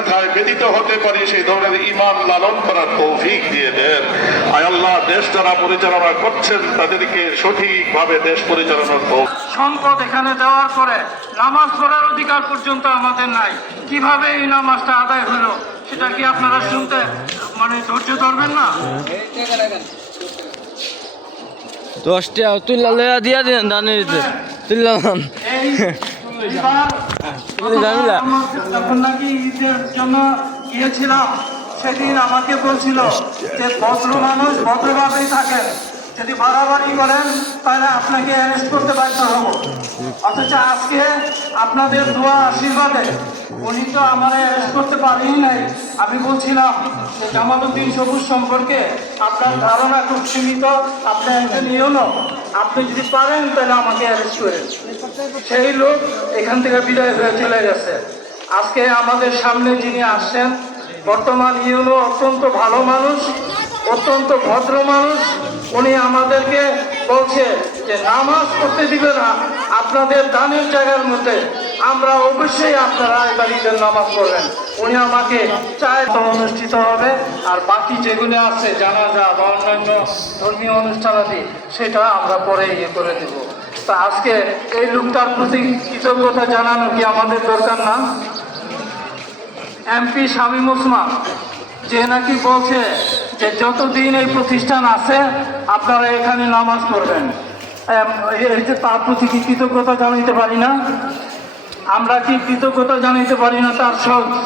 ব্যথায় বেদিত হতে পারি সেই ধরনের ইমান লালন করার তৌফিক দিয়ে দেন। আয় আল্লাহ দেশ যারা পরিচালনা করছেন তাদেরকে সঠিকভাবে দেশ পরিচালনার তৌফিক। সম্পদ এখানে দেওয়ার পরে নামাজ পড়ার অধিকার পর্যন্ত আমাদের নাই। কীভাবে এই নামাজটা আদায় হলো সেটা কি আপনারা শুনতে মানে ধৈর্য ধরবেন না? দশটা তুললা লয়া দিয়া দিন দানে দিতে। যখন নাকি ঈদের জন্য গিয়েছিলাম সেদিন আমাকে বলছিল যে ভদ্র মানুষ ভদ্রভাবেই থাকেন। যদি বাড়াবাড়ি করেন, তাহলে আপনাকে অ্যারেস্ট করতে বাধ্য হব। অথচ আজকে আপনাদের দোয়া আশীর্বাদে উনি তো আমার অ্যারেস্ট করতে পারেনি নাই। আমি বলছিলাম যে জামালউদ্দিন সবুজ সম্পর্কে আপনার ধারণা খুব সীমিত, আপনি একজন ইউনো। আপনি যদি পারেন, তাহলে আমাকে অ্যারেস্ট করেন। সেই লোক এখান থেকে বিদায় হয়ে চলে গেছে। আজকে আমাদের সামনে যিনি আসছেন, বর্তমান ইউনো অত্যন্ত ভালো মানুষ, অত্যন্ত ভদ্র মানুষ উনি আমাদেরকে বলছে যে নামাজ পড়তে দিবে না, আপনাদের দানের জায়গার মধ্যে। আমরা অবশ্যই আপনারা এবার নামাজ পড়বেন। উনি আমাকে চায় অনুষ্ঠিত হবে, আর বাকি যেগুলো আছে, জানাজা বা অন্যান্য ধর্মীয় অনুষ্ঠান অনুষ্ঠানাদি সেটা আমরা পরে ইয়ে করে দেব। তা আজকে এই লোকটার প্রতি কৃতজ্ঞতা জানানো কি আমাদের দরকার না? এমপি শামীম ওসমান, যে নাকি বলছে যে যতদিন এই প্রতিষ্ঠান আছে, আপনারা এখানে নামাজ পড়বেন। এই যে তার প্রতি কি কৃতজ্ঞতা জানাইতে পারি না? আমরা কি কৃতজ্ঞতা জানাইতে পারি না তার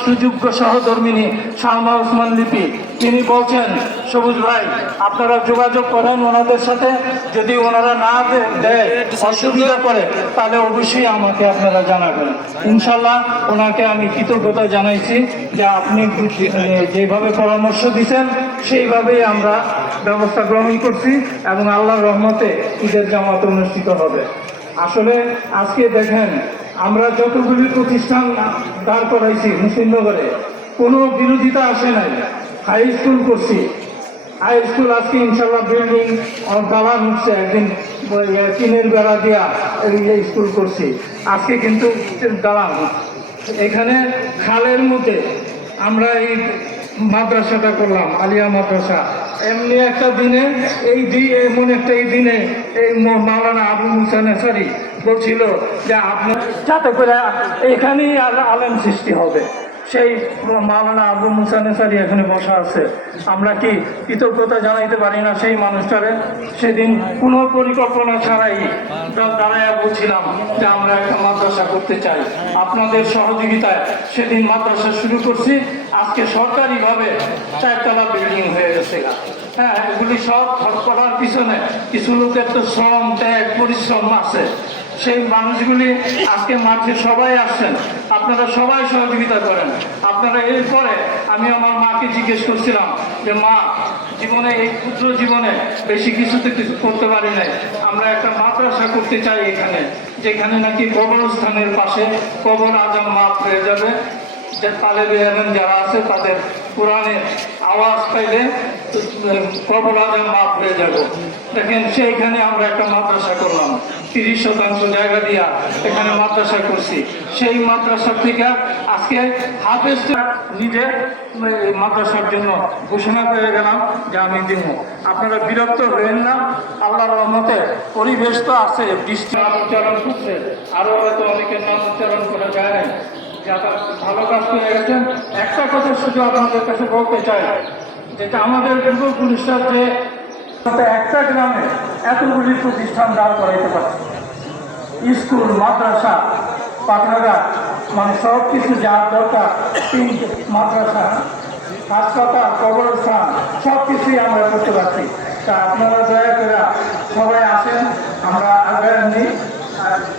সুযোগ্য সহধর্মিনী শালমা ওসমান লিপি? তিনি বলছেন, সবুজ ভাই, আপনারা যোগাযোগ করেন ওনাদের সাথে। যদি ওনারা না দেয়, অসুবিধা করে, তাহলে অবশ্যই আমাকে আপনারা জানাবেন। ইনশাল্লাহ ওনাকে আমি কৃতজ্ঞতা জানাইছি যে আপনি যেভাবে পরামর্শ দিচ্ছেন সেইভাবেই আমরা ব্যবস্থা গ্রহণ করছি এবং আল্লাহর রহমতে ঈদের জামাত অনুষ্ঠিত হবে। আসলে আজকে দেখেন, আমরা যতগুলি প্রতিষ্ঠান দাঁড় করাইছি মুসলিমনগরে কোনো বিরোধিতা আসে নাই। হাই স্কুল করছি। হাই স্কুল আজকে ইনশাল্লাহ বিল্ডিং দালান হচ্ছে, একদিন টিনের বেড়া দিয়া এই স্কুল করছি। আজকে কিন্তু দালান। এখানে খালের মধ্যে আমরা এই মাদ্রাসাটা করলাম, আলিয়া মাদ্রাসা। এমনি একটা দিনে, এই এমন একটা এই দিনে, এই মালানা আবু হুসেন নেসারি বলছিল যে আপনার যাতে করে এখানেই আল- আলেম সৃষ্টি হবে। সেই মাওলানা আবু মুসা নেসারি এখানে বসা আছে। আমরা কি কৃতজ্ঞতা জানাইতে পারি না সেই মানুষটারে? সেদিন কোনো পরিকল্পনা ছাড়াই দাঁড়াইয়া বলছিলাম যে আমরা একটা মাদ্রাসা করতে চাই। আপনাদের সহযোগিতায় সেদিন মাদ্রাসা শুরু করছি। আজকে সরকারিভাবে চারতলা বিল্ডিং হয়ে গেছে হ্যাঁ এগুলি সব করার পিছনে কিছু লোকের তো শ্রম, ত্যাগ, পরিশ্রম আছে। সেই মানুষগুলি আজকে মাঠে সবাই আসছেন। আপনারা সবাই সহযোগিতা করেন। আপনারা এরপরে আমি আমার মাকে জিজ্ঞেস করছিলাম যে, মা, জীবনে এই ক্ষুদ্র জীবনে বেশি কিছুতে কিছু করতে পারি নাই। আমরা একটা মাদ্রাসা করতে চাই এখানে, যেখানে নাকি কবরস্থানের পাশে কবর আজম মাপ হয়ে যাবে। যে তালেবে এলেন যারা আছে, তাদের কোরআনের আওয়াজ পাইলে কবর আজম মাপ হয়ে যাবে। দেখেন, সেইখানে আমরা একটা মাদ্রাসা করলাম। তিরিশ শতাংশ জায়গা দিয়া এখানে মাদ্রাসা করছি। সেই মাদ্রাসা থেকে আজকে হাফেজ নিজে এই মাদ্রাসার জন্য ঘোষণা করে গেলাম যে আমি দিব। আপনারা বিরক্ত হবেন না আল্লাহ রহমতে পরিবেশ তো আছে, বৃষ্টি উচ্চারণ করছে। আরও হয়তো অনেকের নাম উচ্চারণ করা যায় না ভালো কাজ করে গেছেন, একটা কথা শুধু আপনাদের কাছে বলতে চাই, যেটা আমাদের পূর্বপুরুষরা যে একটা গ্রামে এতগুলি প্রতিষ্ঠান দাঁড় করাইতে পারছে স্কুল, মাদ্রাসা পাঠাগার মানে সব কিছু যা দরকার মাদ্রাসা, হাসপাতাল, কবরস্থান, সব কিছুই আমরা করতে পারছি। তা আপনারা দয়া করে সবাই আসেন, আমরা আগ্রহ নিই।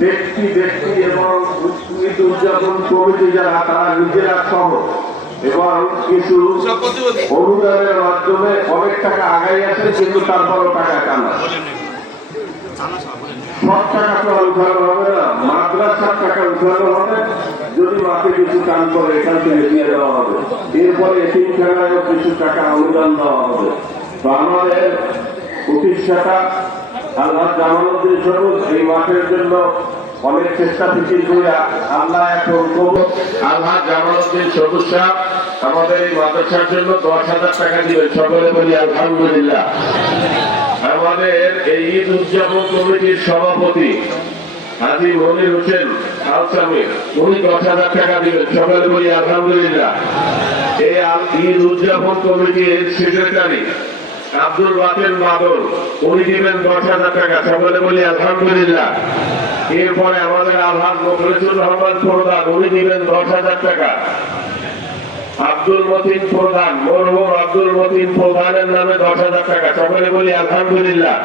ব্যক্তি ব্যক্তি এবং ঈদ উদযাপন কমিটি যারা, তারা নিজেরা সহ এবং কিছু অনুদানের মাধ্যমে অনেক টাকা আগাই আছে কিন্তু তারপরও টাকা টানা। সব টাকা তো উঠানো হবে না। মাদ্রাসার টাকা উঠানো হবে, যদি মাকে কিছু টাকা অনুদান দেওয়া হবে। প্রতিষ্ঠাতা আল্লাহ জামানুদ্দিন সবুজ এই মাঠের জন্য অনেক চেষ্টা ফিকির করে আল্লাহ এখন আল্লাহ জামানুদ্দিন সবুজ আমাদের এই মাদ্রাসার জন্য দশ হাজার টাকা দিবেন। সকলে বলি আলহামদুলিল্লাহ। আমাদের এই ঈদ উদযাপন কমিটির সভাপতি হাজি মনির হোসেন আলসামির উনি দশ হাজার টাকা দিবেন। সকালে বলি আলহামদুলিল্লাহ। এই ঈদ উদযাপন কমিটির সেক্রেটারি আব্দুল বাতেন বাদল, উনি দিবেন দশ হাজার টাকা। সকালে বলি, আলহামদুলিল্লাহ। এরপরে আমাদের আলহাজ মুখলেসুর রহমান প্রধান, উনি দিবেন দশ হাজার টাকা। আব্দুল মতিন প্রধান মরহুম আব্দুল মতিন প্রধানের নামে দশ হাজার টাকা। সকলে বলি, আলহামদুলিল্লাহ।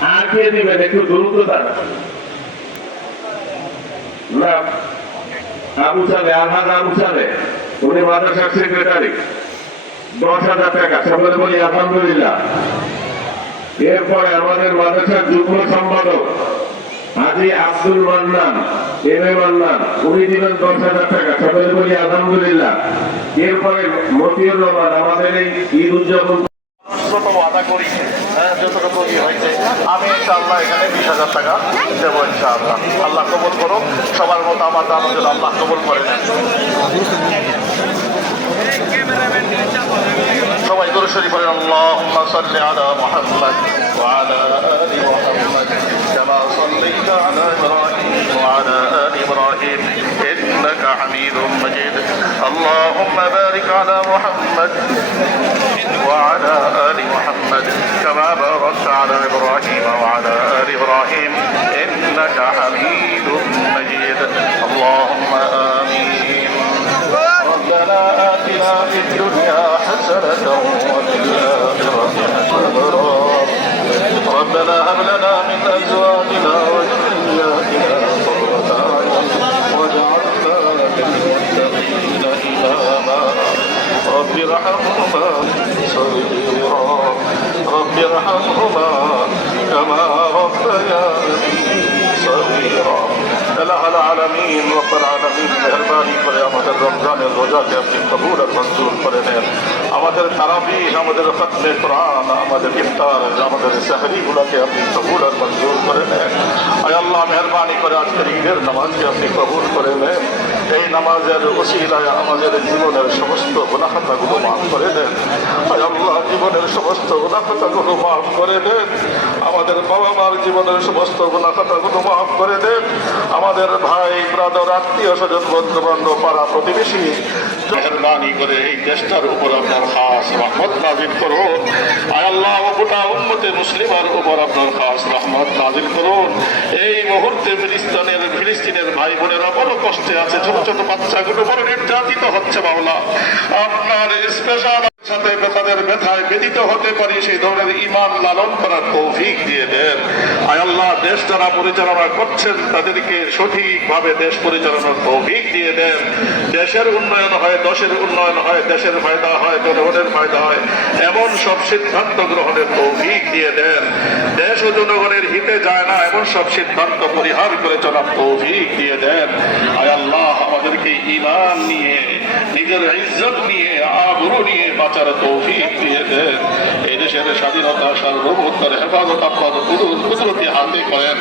আর কে দিবেন? একটু দ্রুত তারা না, আবু সালে আলহাজ আবু সালে উনি মাদ্রাসার সেক্রেটারি দশ হাজার টাকা। সকলে বলি আলহামদুলিল্লাহ। এরপরে আমাদের মাদ্রাসার যুগ্ম সম্পাদক হাজি আব্দুল মান্নান এম এ মান্নান উনি দিবেন দশ হাজার টাকা। সকলে বলি আলহামদুলিল্লাহ। এরপরে মতিউর রহমান আমাদের এই ঈদ উদযাপন হ্যাঁ, আল্লাহ কবুল করুন সবার মতো আমার দাম আল্লাহ কবুল করে সবাই দূর শরীফ বলেন আল্লাহুম্মা সাল্লি আলা মুহাম্মদ ওয়া আলা আলি মুহাম্মদ كما صليت على ابراهيم وعلى ال ابراهيم انك حميد مجيد اللهم بارك على محمد وعلى آل محمد كما باركت على إبراهيم وعلى آل إبراهيم إنك حميد مجيد اللهم آمين ربنا الدنيا حسنة وفي ربنا هب لنا من أزواجنا للمتقين إماما. رب ارحمهما صغيرا. رب ارحمهما كما আল্লাহ আলমিন ওপর আলমিন, মেহরবানি করে আমাদের রমজানের রোজাকে আপনি কবুল মঞ্জুর করে নেন। আমাদের তারাবি আমাদের খতমে প্রাণ আমাদের ইফতার, আমাদের সাহরিগুলোকে আপনি কবুল মঞ্জুর করে নেন। আয় আল্লাহ, মেহরবানি করে আজকের ঈদের নামাজকে আপনি কবুল করে নেন। এই নামাজের ওসিলায় আমাদের জীবনের সমস্ত গুণাখাতাগুলো মাফ করে দেন। আয় আল্লাহ, জীবনের সমস্ত গুণাখাতাগুলো মাফ করে দেন। আমাদের বাবা মার জীবনের সমস্ত গুণাখাতাগুলো মাফ করে দেন। আমাদের ভাই ব্রাদার আত্মীয় স্বজন বন্ধু বান্ধব পাড়া প্রতিবেশী করে এই উপর করুন। আল্লাহ, গোটা উপর করুন। এই ভাই বোনেরা বড় কষ্টে আছে। ছোট ছোট বাচ্চাগুলো বড় নির্যাতিত হচ্ছে আপনার স্পেশাল সাথে তাদের ব্যথায় হতে পারি, সেই ধরনের ইমান লালন করার তৌফিক দিয়ে দেন। আয় আল্লাহ, দেশ যারা পরিচালনা করছেন, তাদেরকে সঠিকভাবে দেশ পরিচালনার তৌফিক দিয়ে দেন। দেশের উন্নয়ন হয়, দশের উন্নয়ন হয়, দেশের ফায়দা হয়, জনগণের ফায়দা হয়, এমন সব সিদ্ধান্ত গ্রহণের তৌফিক দিয়ে দেন। দেশ ও জনগণের হিতে যায় না, এমন সব সিদ্ধান্ত পরিহার করে চলার তৌফিক দিয়ে দেন। আয় আল্লাহ, আমাদেরকে ইমান নিয়ে নিজের ইজ্জত নিয়ে, আবরু নিয়ে বাঁচার তৌফিক দিয়ে দেন। এই দেশের স্বাধীনতা, সার্বভৌমত্বের হেফাজত আপনার কুদরতি হাতে করেন।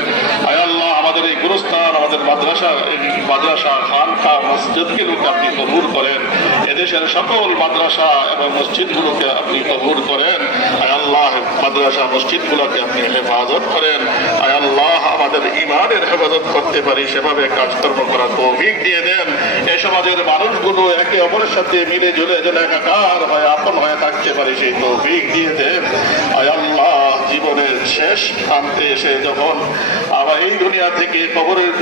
আয় আল্লাহ, আমাদের এই গুরুস্থান, আমাদের মাদ্রাসা মাদ্রাসা, খানকা, মসজিদগুলোকে আপনি কবুল করেন। এদেশের সকল মাদ্রাসা এবং মসজিদগুলোকে আপনি কবুল করেন। আয় আল্লাহ, মাদ্রাসা, মসজিদগুলোকে আপনি হেফাজত করেন। আয় আল্লাহ আমাদের ইমানের হেফাজত করতে পারি, সেভাবে কাজকর্ম করার তৌফিক দিয়ে দেন। এ সমাজের মানুষগুলো একে অপরের সাথে মিলে জুলে যেন একাকার হয় আপন হয়ে থাকতে পারি, সেই তৌফিক দিয়ে দেন। আল্লাহ, জীবনের শেষ প্রান্তে এসে যখন আবার এই দুনিয়া থেকে কবরের